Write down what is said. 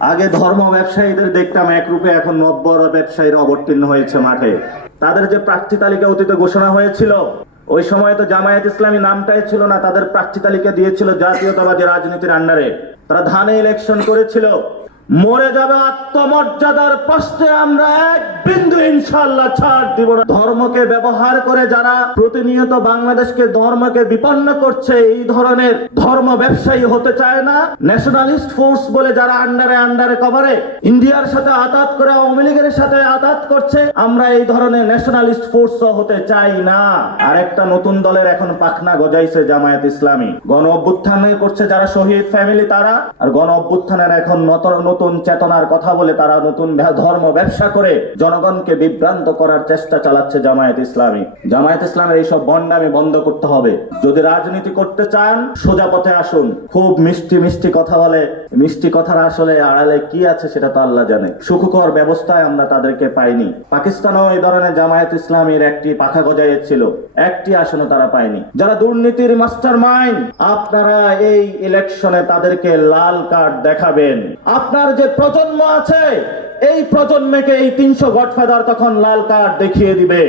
আগে ধর্ম ব্যবসায়ীদের দেখতাম একরূপে, এখন নব্বর ব্যবসায়ীরা অবতীর্ণ হয়েছে মাঠে। তাদের যে প্রার্থী তালিকা অতীতে ঘোষণা হয়েছিল, ওই সময় তো জামায়াত ইসলামী নামটাই ছিল না, তাদের প্রার্থী তালিকা দিয়েছিল জাতীয়তাবাদী রাজনীতির আন্ডারে। তারা ধানে ইলেকশন করেছিল। মরে যাবে আত্মমর্যাদার প্রশ্নে আমরা এক বিন্দু ইনশাআল্লাহ ছাড় দিব না। ধর্মকে ব্যবহার করে যারা প্রতিনিয়ত বাংলাদেশকে ধর্মকে বিপন্ন করছে, এই ধরনের ধর্ম ব্যবসায়ী হতে চায় না। ন্যাশনালিস্ট ফোর্স বলে যারা আন্ডারে কভারে ইন্ডিয়ার সাথে আতাত করে আওয়ামী লীগের সাথে আতাত করছে, আমরা এই ধরনের ন্যাশনালিস্ট ফোর্স হতে চাই না। আর একটা নতুন দলের এখন পাখনা গজাইছে জামায়াত ইসলামী। গণ অভ্যুত্থানে করছে যারা শহীদ ফ্যামিলি তারা, আর গণ অভ্যুত্থানের এখন নতুন চেতনার কথা বলে তারা নতুন ধর্ম ব্যবসা করে জনগণকে বিভ্রান্ত করার চেষ্টা চালাচ্ছে জামায়াত ইসলামী। জামায়াত ইসলামের এইসব বন্ডামি বন্ধ করতে হবে। যদি রাজনীতি করতে চান সোজা পথে আসুন। খুব মিষ্টি মিষ্টি কথা বলে, মিষ্টি কথার আসলে আড়ালে কি আছে সেটা তো আল্লাহ জানে। সুখকর ব্যবস্থায় আমরা তাদেরকে পাইনি। পাকিস্তানও এই ধরনের জামায়াত ইসলামীর একটি পাখা গজাইছিল, একটি আসনে তারা পায়নি। যারা দুর্নীতির মাস্টার মাইন্ড, আপনারা এই ইলেকশনে তাদেরকে লাল কার্ড দেখাবেন। আপনার যে প্রজন্ম আছে, এই প্রজন্মকে এই 300 গডফাদার তখন লাল কার্ড দেখিয়ে দিবে।